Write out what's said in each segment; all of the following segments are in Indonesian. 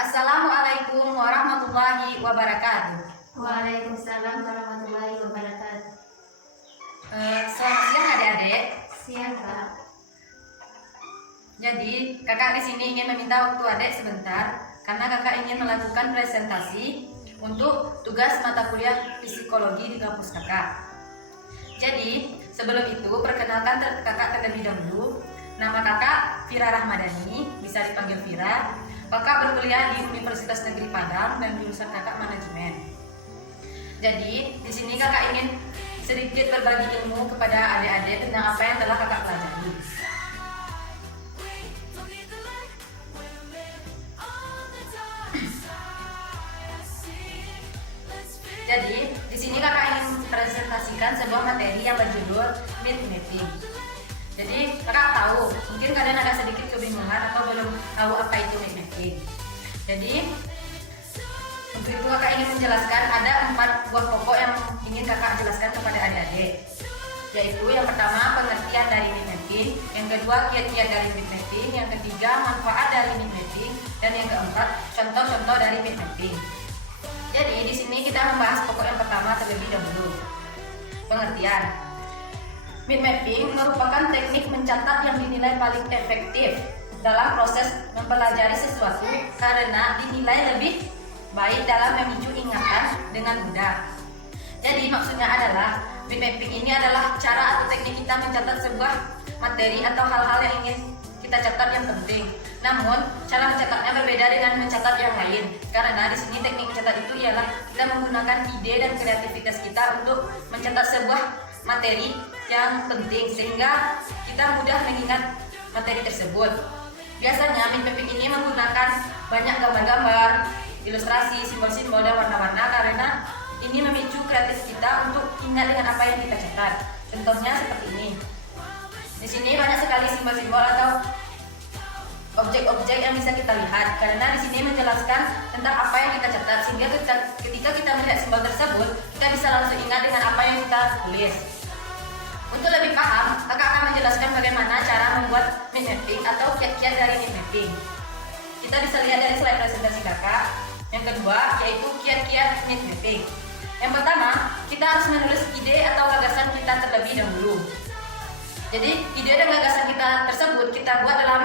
Assalamualaikum warahmatullahi wabarakatuh. Waalaikumsalam warahmatullahi wabarakatuh. Selamat siang adik-adik. Siang, Kak. Jadi kakak di sini ingin meminta waktu adik sebentar karena kakak ingin melakukan presentasi untuk tugas mata kuliah psikologi di kampus kakak. Jadi sebelum itu perkenalkan kakak terlebih dahulu. Nama kakak Fira Rahmadani, bisa dipanggil Fira. Kakak berkuliah di Universitas Negeri Padang dan jurusan kakak manajemen. Jadi di sini kakak ingin sedikit berbagi ilmu kepada adik-adik tentang apa yang telah kakak pelajari. Jadi di sini kakak ingin presentasikan sebuah materi yang berjudul mind mapping. Jadi kakak tahu, mungkin kalian agak sedikit kebingungan atau belum tahu apa itu mind mapping. Jadi untuk itu kakak ingin menjelaskan ada 4 buah pokok yang ingin kakak jelaskan kepada adik-adik. Yaitu yang pertama pengertian dari mind mapping, yang kedua kiat-kiat dari mind mapping, yang ketiga manfaat dari mind mapping, dan yang keempat contoh-contoh dari mind mapping. Jadi di sini kita membahas pokok yang pertama terlebih dahulu. Pengertian. Mind mapping merupakan teknik mencatat yang dinilai paling efektif dalam proses mempelajari sesuatu karena dinilai lebih baik dalam memicu ingatan dengan mudah. Jadi maksudnya adalah mind mapping ini adalah cara atau teknik kita mencatat sebuah materi atau hal-hal yang ingin kita catat yang penting. Namun cara mencatatnya berbeda dengan mencatat yang lain. Karena di sini teknik mencatat itu ialah kita menggunakan ide dan kreativitas kita untuk mencatat sebuah materi yang penting sehingga kita mudah mengingat materi tersebut. Biasanya mind mapping ini menggunakan banyak gambar-gambar, ilustrasi, simbol-simbol dan warna-warna karena ini memicu kreatif kita untuk ingat dengan apa yang kita catat. Contohnya seperti ini. Di sini banyak sekali simbol-simbol atau objek-objek yang bisa kita lihat karena di sini menjelaskan tentang apa yang kita catat sehingga ketika kita melihat simbol tersebut kita bisa langsung ingat dengan apa yang kita tulis. Untuk lebih paham, kakak akan menjelaskan bagaimana cara membuat mind mapping atau kiat-kiat dari mind mapping. Kita bisa lihat dari slide presentasi kakak. Yang kedua yaitu kiat-kiat mind mapping. Yang pertama, kita harus menulis ide atau gagasan kita terlebih dahulu. Jadi ide dan gagasan kita tersebut kita buat dalam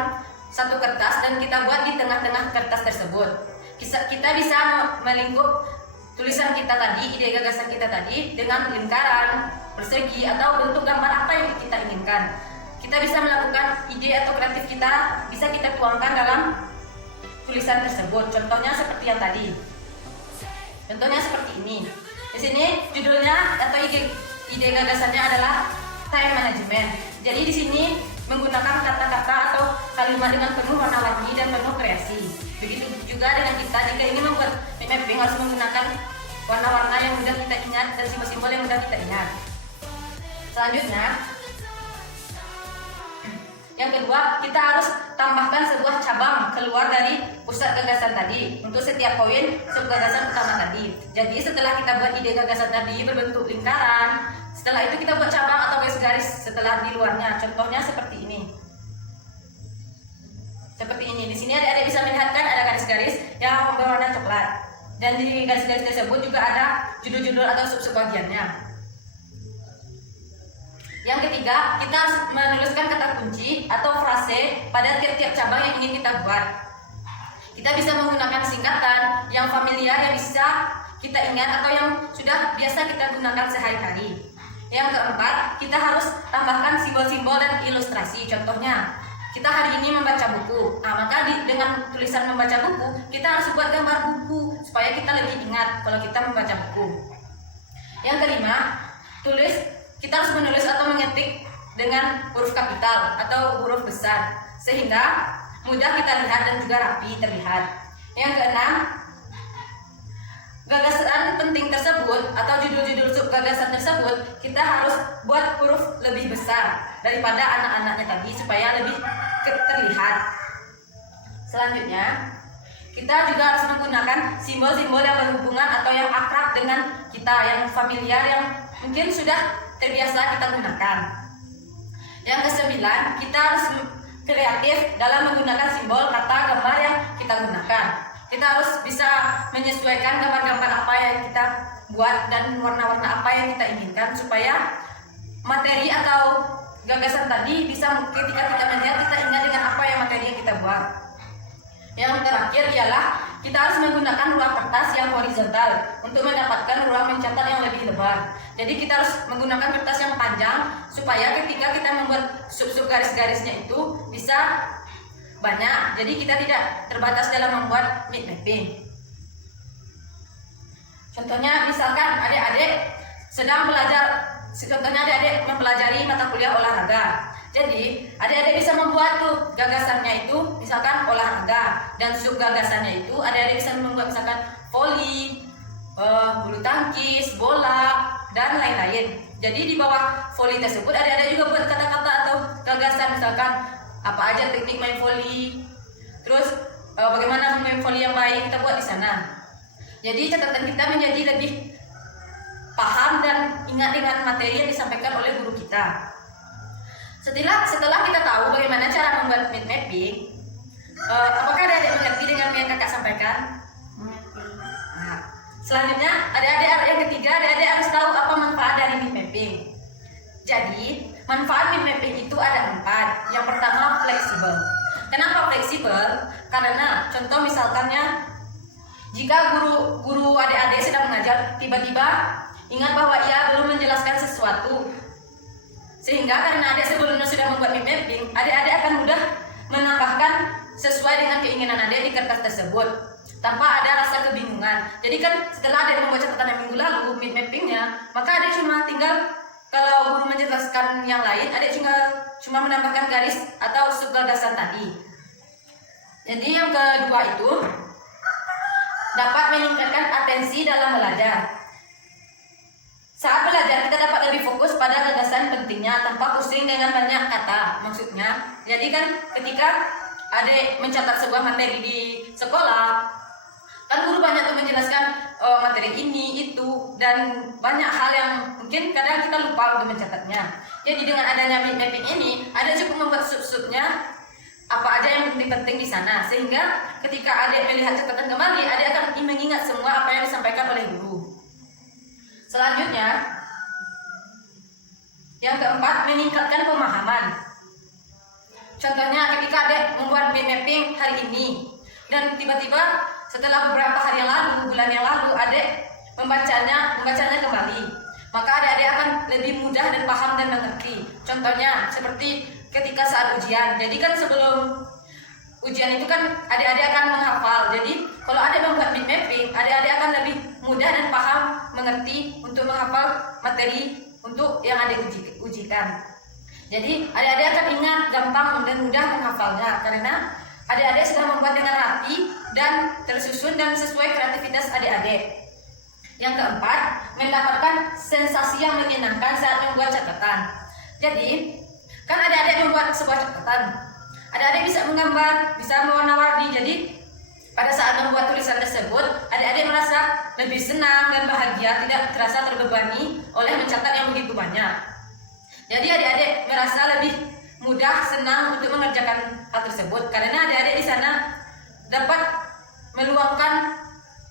satu kertas dan kita buat di tengah-tengah kertas tersebut. Kita bisa melingkup tulisan kita tadi, ide gagasan kita tadi dengan lingkaran, persegi atau bentuk gambar apa yang kita inginkan. Kita bisa melakukan ide atau kreatif kita bisa kita tuangkan dalam tulisan tersebut. Contohnya seperti yang tadi. Contohnya seperti ini. Di sini judulnya atau ide gagasannya adalah time management. Jadi di sini menggunakan kata-kata atau kalimat dengan penuh warna-warni dan penuh kreasi. Begitu juga dengan kita jika ingin membuat mind mapping harus menggunakan warna-warna yang mudah kita ingat dan simbol-simbol yang mudah kita ingat. Selanjutnya, yang kedua, kita harus tambahkan sebuah cabang keluar dari pusat gagasan tadi untuk setiap poin subgagasan utama tadi. Jadi setelah kita buat ide gagasan tadi berbentuk lingkaran, setelah itu kita buat cabang atau garis-garis setelah di luarnya. Contohnya seperti ini. Seperti ini. Di sini adik-adik bisa melihat kan ada garis-garis yang berwarna coklat. Dan di garis-garis tersebut juga ada judul-judul atau sub-sub bagiannya. Yang ketiga, kita harus menuliskan kata kunci atau frase pada tiap-tiap cabang yang ingin kita buat. Kita bisa menggunakan singkatan yang familiar yang bisa kita ingat atau yang sudah biasa kita gunakan sehari-hari. Yang keempat, kita harus tambahkan simbol-simbol dan ilustrasi. Contohnya, kita hari ini membaca buku. Maka dengan tulisan membaca buku, kita harus buat gambar buku supaya kita lebih ingat kalau kita membaca buku. Yang kelima, kita harus menulis atau mengetik dengan huruf kapital atau huruf besar sehingga mudah kita lihat dan juga rapi terlihat. Yang keenam, gagasan penting tersebut atau judul-judul sub gagasan tersebut kita harus buat huruf lebih besar daripada anak-anaknya tadi supaya lebih terlihat. Selanjutnya, kita juga harus menggunakan simbol-simbol yang berhubungan atau yang akrab dengan kita, yang familiar, yang mungkin sudah terbiasa kita gunakan. Yang kesembilan, kita harus kreatif dalam menggunakan simbol, kata, gambar yang kita gunakan. kita harus bisa menyesuaikan gambar-gambar apa yang kita buat dan warna-warna apa yang kita inginkan supaya materi atau gagasan tadi bisa ketika kita melihat kita ingat dengan apa yang materi yang kita buat. Yang terakhir ialah kita harus menggunakan ruang kertas yang horizontal untuk mendapatkan ruang mencatat yang lebih lebar. Jadi kita harus menggunakan kertas yang panjang supaya ketika kita membuat sub-sub garis-garisnya itu bisa banyak. Jadi kita tidak terbatas dalam membuat mind mapping. Contohnya misalkan adik-adik sedang belajar, contohnya adik-adik mempelajari mata kuliah olahraga. Jadi adik-adik bisa membuat tuh gagasannya itu misalkan olahraga, dan sub gagasannya itu adik-adik bisa membuat misalkan voli, bulu tangkis, bola, dan lain-lain. Jadi di bawah voli tersebut adik-adik juga buat kata-kata atau gagasan misalkan apa aja teknik main voli, terus bagaimana main voli yang baik kita buat di sana. Jadi catatan kita menjadi lebih paham dan ingat dengan materi yang disampaikan oleh guru kita. Setelah kita tahu bagaimana cara membuat mind mapping, apakah adik-adik mengerti dengan yang kakak sampaikan? Mengerti. Nah, selanjutnya adik-adik yang ketiga, adik-adik harus tahu apa manfaat dari mind mapping. Jadi manfaat mind mapping itu ada 4. Yang pertama, fleksibel. Kenapa fleksibel? Karena contoh misalkannya, jika guru adik-adik sedang mengajar, tiba-tiba ingat bahwa ia belum menjelaskan sesuatu, sehingga karena adik sebelumnya sudah membuat mind mapping, adik-adik akan mudah menambahkan sesuai dengan keinginan adik di kertas tersebut tanpa ada rasa kebingungan. Jadi kan setelah adik membuat catatan yang minggu lalu mind mappingnya, maka adik cuma tinggal, kalau guru menjelaskan yang lain, adik cuma menambahkan garis atau subgagasan tadi. Jadi yang kedua itu dapat meningkatkan atensi dalam belajar. Saat belajar kita dapat lebih fokus pada gagasan pentingnya tanpa pusing dengan banyak kata. Maksudnya, jadi kan ketika adik mencatat sebuah materi di sekolah, kan guru banyak tuh menjelaskan materi ini, itu, dan banyak hal yang mungkin kadang kita lupa untuk mencatatnya. Jadi dengan adanya mind mapping ini, adik cukup membuat sub-subnya apa aja yang penting-penting di sana, sehingga ketika adik melihat catatan kembali, adik akan mengingat semua apa yang disampaikan oleh guru. Selanjutnya, yang keempat, meningkatkan pemahaman. Contohnya ketika adik membuat mind mapping hari ini, dan tiba-tiba setelah beberapa hari yang lalu, bulan yang lalu, adik membacanya kembali, maka adik-adik akan lebih mudah dan paham dan mengerti. Contohnya seperti ketika saat ujian. Jadi kan sebelum ujian itu kan adik-adik akan menghafal. Jadi kalau adik membuat mind mapping, adik-adik akan lebih mudah dan paham mengerti untuk menghafal materi untuk yang adik ujikan. Jadi adik-adik akan ingat gampang dan mudah menghafalnya karena adik-adik sudah membuat dengan rapi dan tersusun dan sesuai kreativitas adik-adik. Yang keempat, mendapatkan sensasi yang menyenangkan saat membuat catatan. Jadi kan adik-adik membuat sebuah catatan, adik-adik bisa menggambar, bisa mewarna-warni. Jadi pada saat membuat tulisan tersebut, adik-adik merasa lebih senang dan bahagia, tidak terasa terbebani oleh mencatat yang begitu banyak. Jadi adik-adik merasa lebih mudah, senang untuk mengerjakan hal tersebut karena adik-adik di sana dapat meluangkan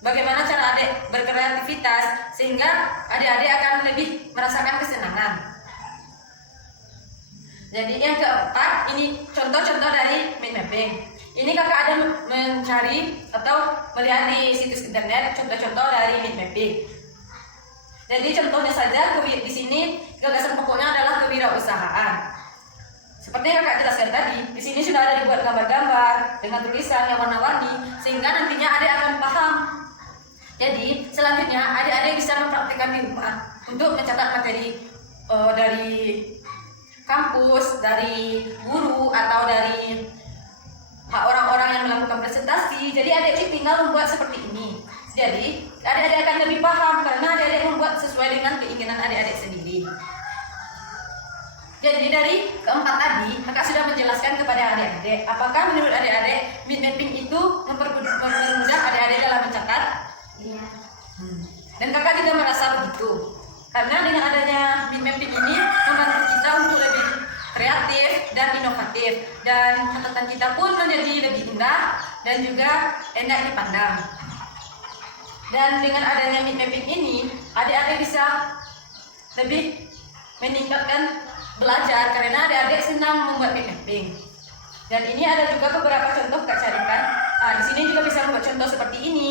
bagaimana cara adik berkreativitas, sehingga adik-adik akan lebih merasakan kesenangan. Jadi yang keempat, ini contoh-contoh dari mind mapping. Ini kakak ada mencari atau melihat di situs internet contoh-contoh dari mind mapping. Jadi contohnya saja di sini gagasan pokoknya adalah kewirausahaan. Seperti yang kakak jelaskan tadi, di sini sudah ada dibuat gambar-gambar dengan tulisan yang warna-warni, sehingga nantinya adik akan paham. Jadi selanjutnya adik-adik bisa mempraktikkan di rumah untuk mencatat materi dari kampus, dari guru, atau dari orang-orang yang melakukan presentasi. Jadi adik-adik tinggal membuat seperti ini. Jadi adik-adik akan lebih paham karena adik-adik membuat sesuai dengan keinginan adik-adik sendiri. Jadi dari keempat tadi, kakak sudah menjelaskan kepada adik-adik. Apakah menurut adik-adik mind mapping itu mempermudah adik-adik dalam mencatat? Iya. Dan kakak juga merasa begitu. Karena dengan adanya mind mapping ini membantu kita untuk lebih kreatif dan inovatif, dan catatan kita pun menjadi lebih indah dan juga enak dipandang. Dan dengan adanya mind mapping ini, adik-adik bisa lebih meningkatkan belajar karena adik-adik senang membuat mind mapping. Dan ini ada juga beberapa contoh Kak carikan. Nah, di sini juga bisa membuat contoh seperti ini.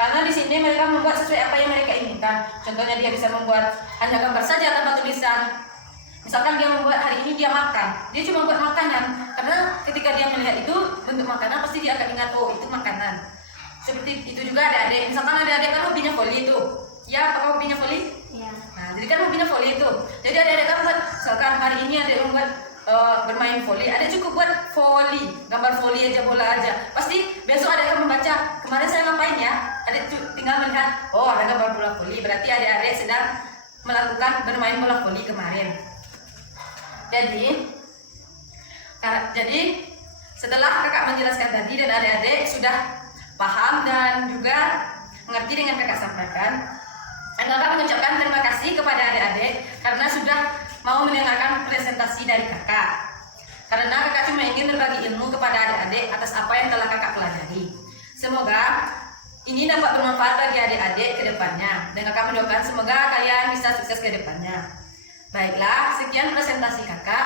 Karena di sini mereka membuat sesuai apa yang mereka inginkan. Contohnya dia bisa membuat hanya gambar saja tanpa tulisan. Misalkan dia membuat hari ini dia makan, dia cuma buat makanan. Karena ketika dia melihat itu bentuk makanan, pasti dia akan ingat, oh itu makanan. Seperti itu juga adik-adik. Misalkan adik-adik kan hobinya voli itu. Ya, apakah hobinya voli? Iya. Nah, jadi kan hobinya voli itu. Jadi adik-adik kan buat, misalkan hari ini adik membuat bermain voli, adik cukup buat voli, gambar voli aja, bola aja. Pasti besok adik akan membaca, kemarin saya ngapain ya? Adik tinggal melihat, oh ada gambar bola voli, berarti adik-adik sedang melakukan bermain bola voli kemarin. Jadi setelah kakak menjelaskan tadi dan adik-adik sudah paham dan juga mengerti dengan kakak sampaikan, dan kakak mengucapkan terima kasih kepada adik-adik karena sudah mau mendengarkan presentasi dari kakak. Karena kakak cuma ingin berbagi ilmu kepada adik-adik atas apa yang telah kakak pelajari. Semoga ini dapat bermanfaat bagi adik-adik ke depannya, dan kakak mendoakan semoga kalian bisa sukses ke depannya. Baiklah, sekian presentasi kakak.